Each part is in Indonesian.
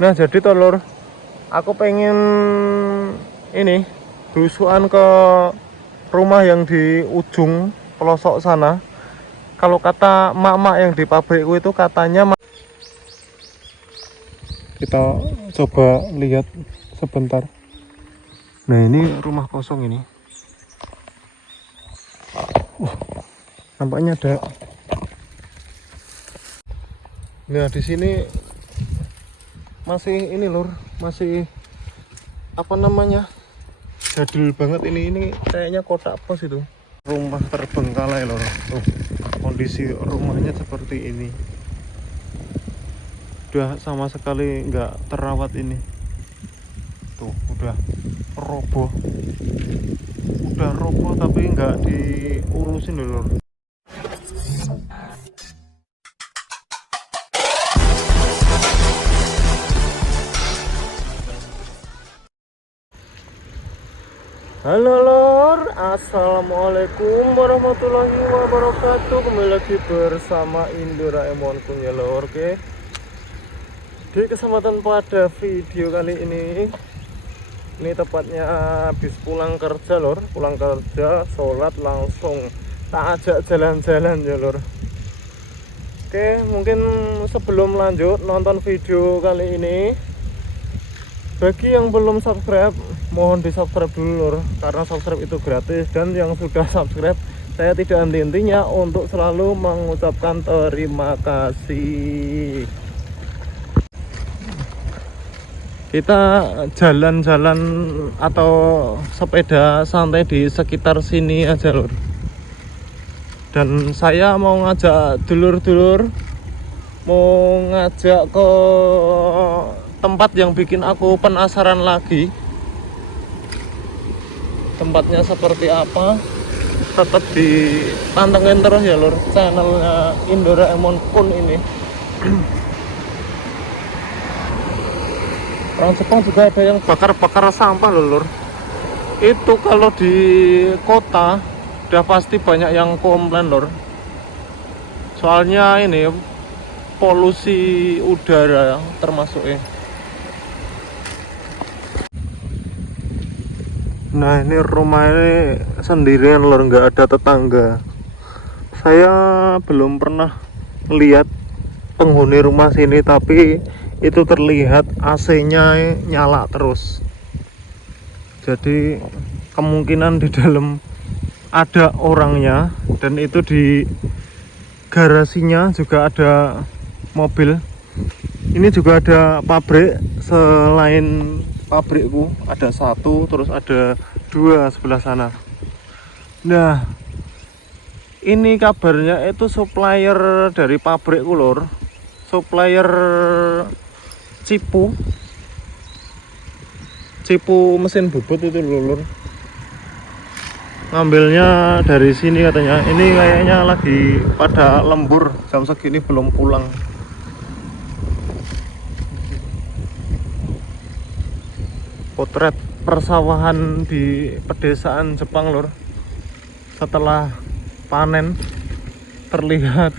Nah jadi telur, aku pengen ini belusuan ke rumah yang di ujung pelosok sana. Kalau kata mak-mak yang di pabrikku itu katanya, kita coba lihat sebentar. Nah ini rumah kosong ini. Nampaknya ada. Nah di sini masih ini lur, masih apa namanya, jadul banget ini kayaknya kotak pos itu. Rumah terbengkalai lor. Tuh, kondisi rumahnya seperti ini. Udah sama sekali nggak terawat ini. Tuh udah roboh. Udah roboh tapi nggak diurusin lor. Halo lor, assalamualaikum warahmatullahi wabarakatuh. Kembali lagi bersama Indoraemon ya lor. Oke, di kesempatan pada video kali ini tepatnya habis pulang kerja lor. Pulang kerja, sholat langsung tak ajak jalan-jalan ya lor. Oke, mungkin sebelum lanjut nonton video kali ini, bagi yang belum subscribe, mohon di subscribe dulu lor, karena subscribe itu gratis. Dan yang sudah subscribe, saya tidak henti-hentinya untuk selalu mengucapkan terima kasih. Kita jalan-jalan atau sepeda santai di sekitar sini aja lor. Dan saya mau ngajak dulur-dulur, mau ngajak ke tempat yang bikin aku penasaran lagi. Tempatnya seperti apa, tetap dipantengin terus ya lur, channelnya Indoraemon Kun ini. Orang Jepang juga ada yang bakar-bakar sampah loh lur. Itu kalau di kota udah pasti banyak yang komplain lur, soalnya ini polusi udara termasuk ya. Nah ini rumah ini sendirian lor, nggak ada tetangga. Saya belum pernah lihat penghuni rumah sini, tapi itu terlihat AC-nya nyala terus. Jadi kemungkinan di dalam ada orangnya, dan itu di garasinya juga ada mobil. Ini juga ada pabrik, selain pabrikku ada satu, terus ada dua sebelah sana. Nah ini kabarnya itu supplier dari pabrikku lor, supplier cipu mesin bubut itu lor. Ngambilnya dari sini katanya. Ini kayaknya lagi pada lembur, jam segini belum pulang. Potret persawahan di pedesaan Jepang lor, setelah panen terlihat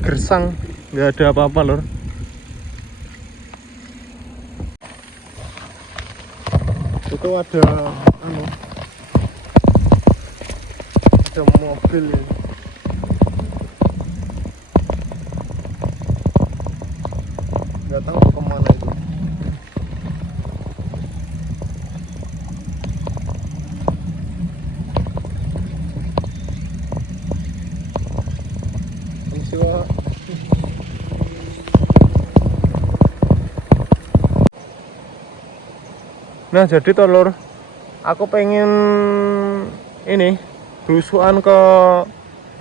gersang, nggak ada apa-apa lor. Itu ada mobil ya. Nggak tahu kemana itu. Nah jadi telur, aku pengen ini belusuan ke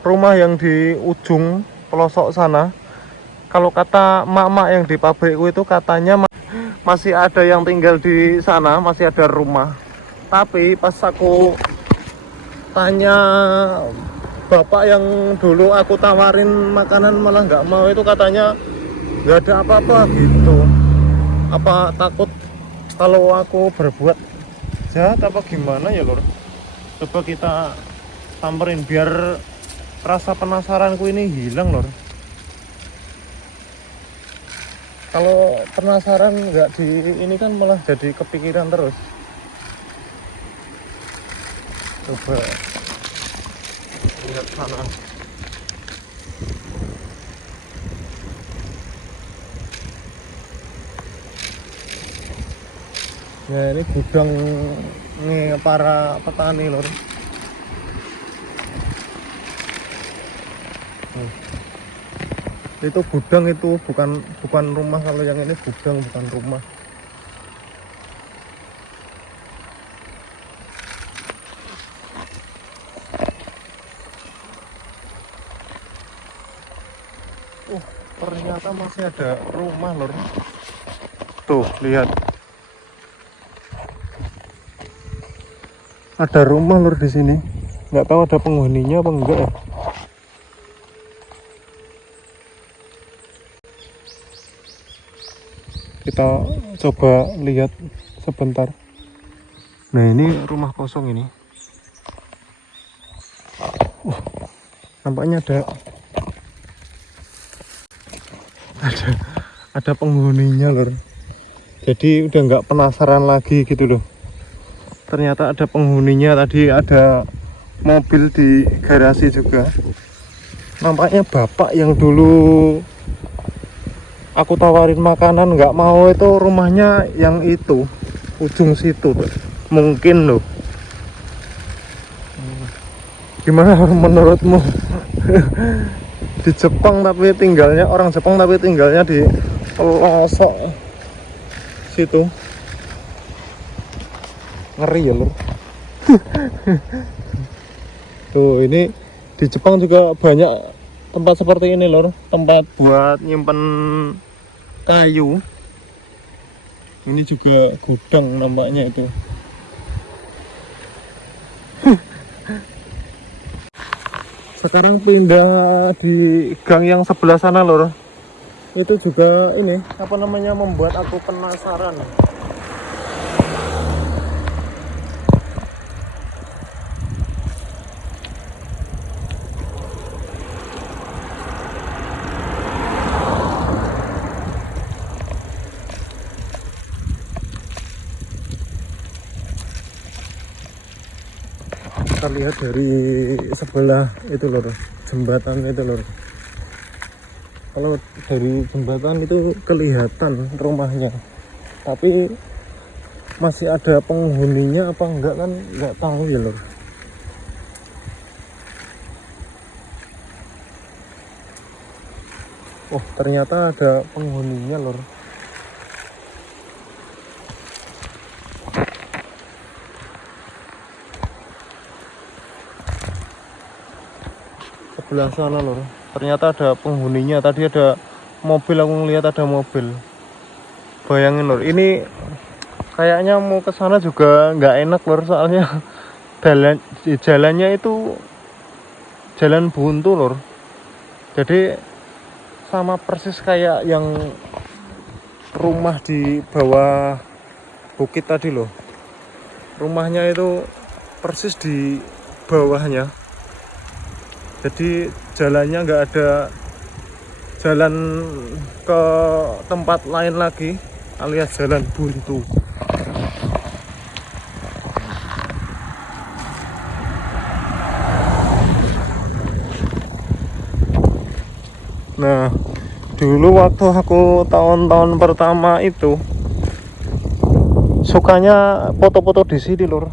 rumah yang di ujung pelosok sana. Kalau kata mak-mak yang di pabrikku itu katanya masih ada yang tinggal di sana, masih ada rumah. Tapi pas aku tanya bapak yang dulu aku tawarin makanan malah nggak mau, itu katanya nggak ada apa-apa gitu. Apa takut kalau aku berbuat jahat apa gimana ya lor? Coba kita samperin biar rasa penasaranku ini hilang lor. Kalau penasaran nggak di ini kan malah jadi kepikiran terus. Coba lihat sana. Ya ini gudang nih para petani lor. Itu gudang, itu bukan rumah. Kalau yang ini gudang, bukan rumah. Ternyata masih ada rumah lor. Tuh lihat, ada rumah lor di sini. Nggak tahu ada penghuninya apa enggak ya. Kita coba lihat sebentar. Nah ini rumah kosong ini. Nampaknya ada penghuninya lor. Jadi udah nggak penasaran lagi gitu loh. Ternyata ada penghuninya. Tadi ada mobil di garasi juga. Nampaknya bapak yang dulu aku tawarin makanan nggak mau, itu rumahnya yang itu ujung situ tuh. Mungkin loh. Gimana menurutmu? Di Jepang tapi tinggalnya orang Jepang tapi tinggalnya di pelosok situ. Ngeri ya loh. Tuh ini di Jepang juga banyak tempat seperti ini lor, tempat buat nyimpen kayu. Ini juga gudang nampaknya itu. Sekarang pindah di gang yang sebelah sana lor. Itu juga ini apa namanya, membuat aku penasaran. Kita lihat dari sebelah itu lor, jembatan itu lor. Kalau dari jembatan itu kelihatan rumahnya, tapi masih ada penghuninya apa enggak kan nggak tahu ya lor. Oh ternyata ada penghuninya lor. Sebelah sana lor, ternyata ada penghuninya. Tadi ada mobil, aku ngeliat ada mobil. Bayangin lor, ini kayaknya mau ke sana juga nggak enak lor, soalnya jalannya itu jalan buntu lor. Jadi sama persis kayak yang rumah di bawah bukit tadi loh. Rumahnya itu persis di bawahnya. Jadi jalannya nggak ada jalan ke tempat lain lagi, alias jalan buntu. Nah dulu waktu aku tahun-tahun pertama itu sukanya foto-foto di sini lor.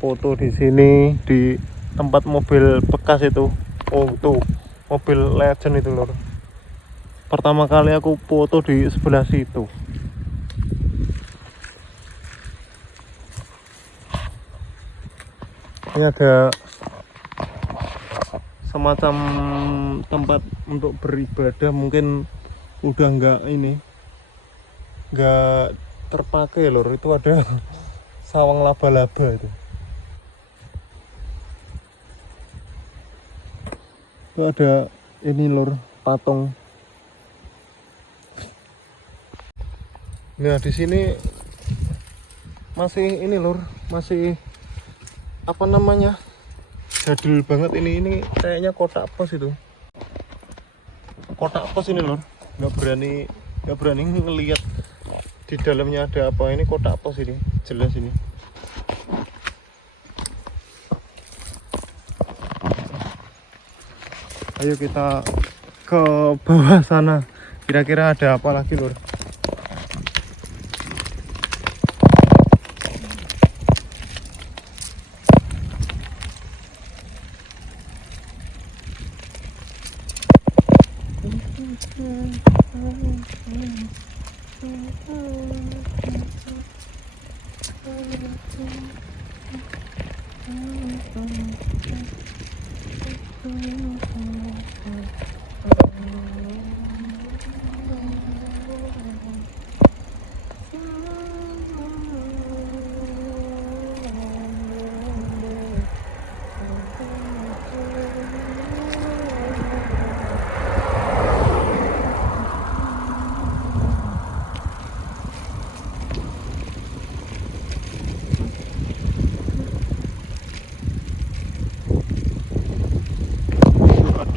Foto di sini di tempat mobil bekas itu. Oh tuh mobil legend itu lor. Pertama kali aku foto di sebelah situ. Ini ada semacam tempat untuk beribadah, mungkin udah nggak terpakai lor. Itu ada sawang laba-laba itu. Itu ada ini lor, patung. Nah di sini masih ini lor, masih apa namanya, jadul banget ini kayaknya kotak pos itu. Kotak pos ini lor. nggak berani ngelihat di dalamnya ada apa. Ini kotak pos ini, jelas ini. Ayo kita ke bawah sana, kira-kira ada apa lagi lur.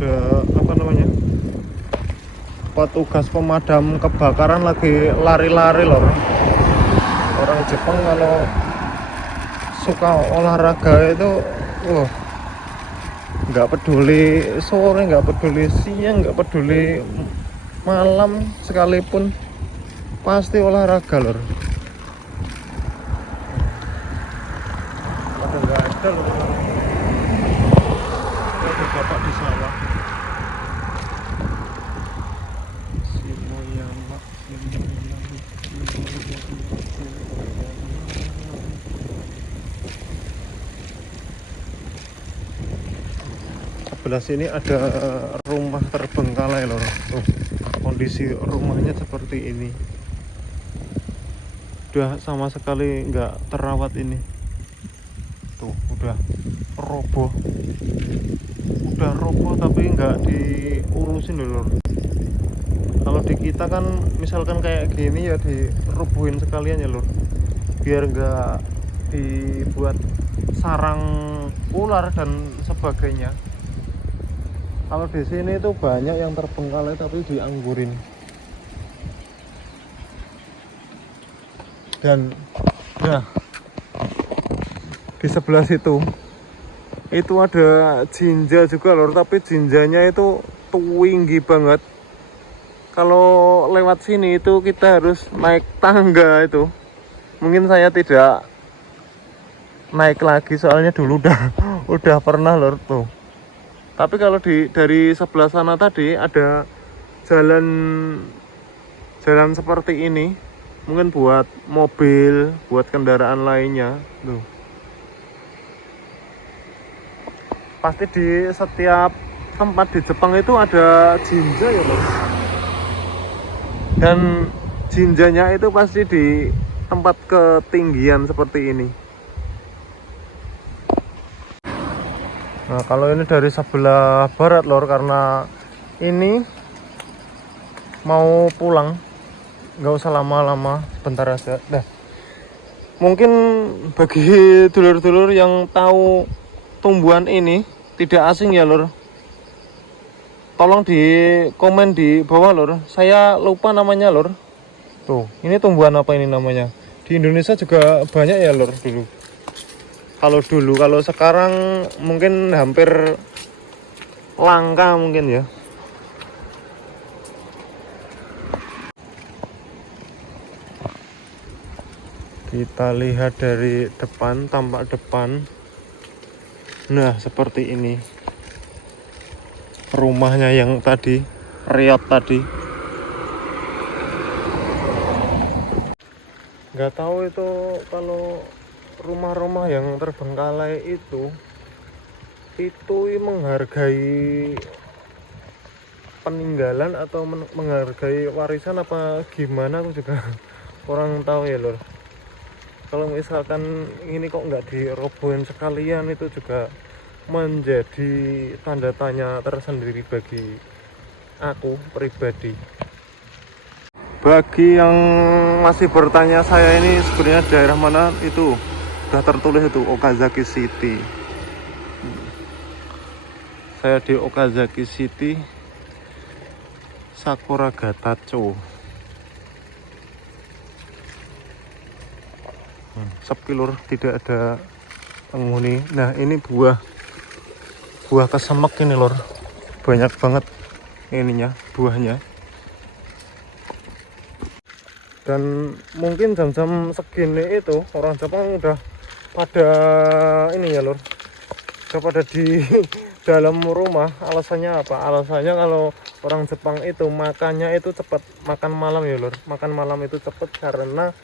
Apa namanya, petugas pemadam kebakaran lagi lari-lari loh. Orang Jepang kalau suka olahraga itu nggak peduli sore, nggak peduli siang, nggak peduli malam sekalipun pasti olahraga lor. Ada nggak ada loh, ada bapak di sawah. Sebelah sini ada rumah terbengkalai loh. Kondisi rumahnya seperti ini. Udah sama sekali nggak terawat ini. Tuh udah roboh. Udah roboh tapi nggak diurusin loh. Kalau di kita kan misalkan kayak gini ya dirubuhin sekalian ya lur, biar nggak dibuat sarang ular dan sebagainya. Kalau di sini tuh banyak yang terbengkalai tapi dianggurin. Dan nah, di sebelah situ itu ada jinja juga lor, tapi jinjanya itu tinggi banget. Kalau lewat sini itu kita harus naik tangga itu. Mungkin saya tidak naik lagi soalnya dulu udah pernah lor tuh. Tapi kalau dari sebelah sana tadi ada jalan seperti ini, mungkin buat mobil, buat kendaraan lainnya tuh. Pasti di setiap tempat di Jepang itu ada jinja ya lor. Dan jinjanya itu pasti di tempat ketinggian seperti ini. Nah kalau ini dari sebelah barat lor, karena ini mau pulang, nggak usah lama-lama, sebentar aja. Nah, mungkin bagi dulur-dulur yang tahu tumbuhan ini tidak asing ya lor, tolong di komen di bawah lor. Saya lupa namanya lor. Tuh, ini tumbuhan apa ini namanya? Di Indonesia juga banyak ya lor dulu. Kalau sekarang mungkin hampir langka mungkin ya. Kita lihat dari depan, tampak depan. Nah, seperti ini. Rumahnya yang tadi, riot tadi. Nggak tahu itu kalau rumah-rumah yang terbengkalai itu menghargai peninggalan atau menghargai warisan apa gimana, aku juga kurang tahu ya lor. Kalau misalkan ini kok nggak dirobohin sekalian, itu juga menjadi tanda tanya tersendiri bagi aku pribadi. Bagi yang masih bertanya saya ini sebenarnya daerah mana, itu sudah tertulis itu Okazaki City. Saya di Okazaki City. Sakura Gatacho. Sepi lur, tidak ada penghuni. Nah ini buah kesemek ini lur, banyak banget ininya, buahnya. Dan mungkin jam-jam segini itu orang Jepang udah pada ini ya lur, udah pada di dalam rumah. Alasannya apa? Alasannya kalau orang Jepang itu makannya itu cepat, makan malam ya lur, makan malam itu cepat karena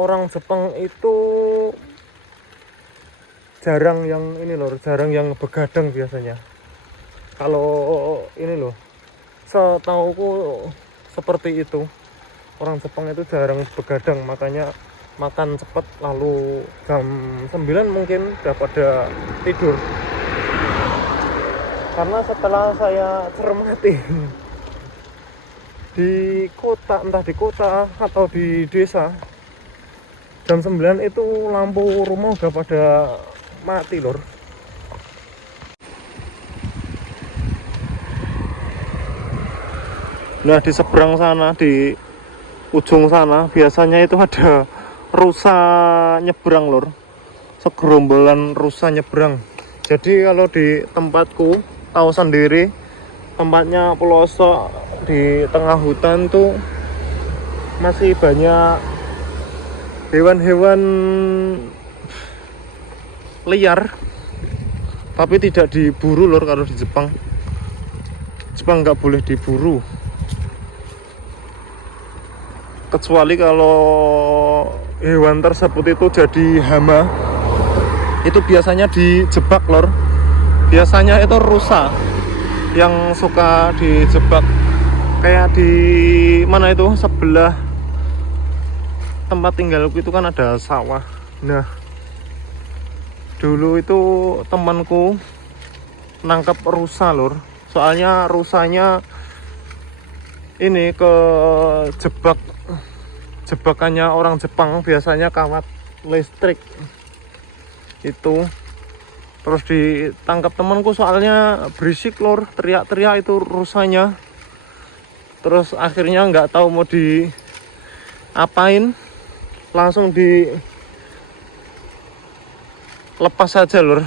orang Jepang itu jarang yang ini lor, jarang yang begadang biasanya. Kalau ini loh, setauku seperti itu. Orang Jepang itu jarang begadang, makanya makan cepat lalu jam 9 mungkin udah pada tidur. Karena setelah saya cermati di kota, entah di kota atau di desa, jam 9 itu lampu rumah udah pada mati lor. Nah di seberang sana, di ujung sana biasanya itu ada rusa nyebrang lor, segerombolan rusa nyebrang. Jadi kalau di tempatku tahu sendiri, tempatnya pelosok di tengah hutan tuh masih banyak hewan-hewan liar, tapi tidak diburu lor. Kalau di Jepang nggak boleh diburu, kecuali kalau hewan tersebut itu jadi hama, itu biasanya dijebak lor. Biasanya itu rusa yang suka dijebak, kayak di mana itu sebelah tempat tinggalku itu kan ada sawah. Nah dulu itu temanku nangkap rusa lur, soalnya rusanya ini ke jebakannya orang Jepang, biasanya kawat listrik itu. Terus ditangkap temanku soalnya berisik lur, teriak-teriak itu rusanya. Terus akhirnya nggak tahu mau diapain, langsung lepas saja lur,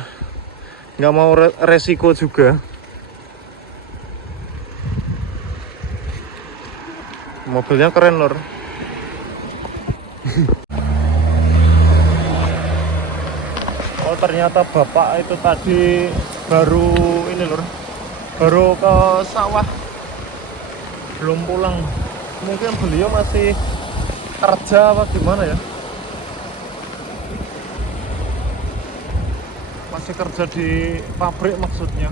nggak mau resiko juga. Mobilnya keren lur. Oh ternyata bapak itu tadi baru ini lur, baru ke sawah, belum pulang. Mungkin beliau masih kerja apa gimana ya, masih kerja di pabrik maksudnya.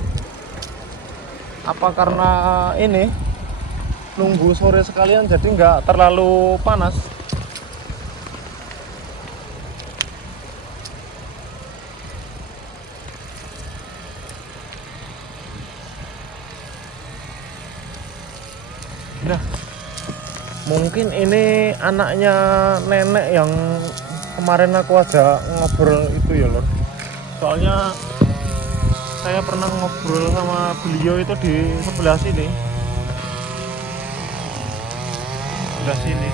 Apa karena ini nunggu sore sekalian jadi nggak terlalu panas. Nah mungkin ini anaknya nenek yang kemarin aku ajak ngobrol itu ya lor. Soalnya saya pernah ngobrol sama beliau itu di sebelah sini. Sebelah sini.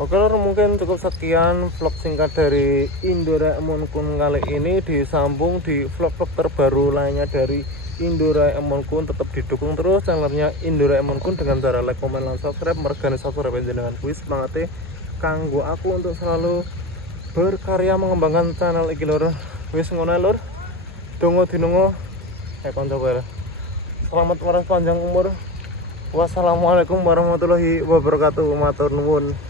Oke lor, mungkin cukup sekian vlog singkat dari Indoraemon Kun kali ini. Disambung di vlog-vlog terbaru lainnya dari Indoraemon Kun. Tetap didukung terus channelnya Indoraemon Kun dengan cara like, komen, dan subscribe. Mergani subscribe dengan kuis semangatnya kanggo aku untuk selalu berkarya mengembangkan channel iki lor. Wis ngono lor, dongo dinongo konco bae. Selamat waras panjang umur. Wassalamualaikum warahmatullahi wabarakatuh. Matur nuwun.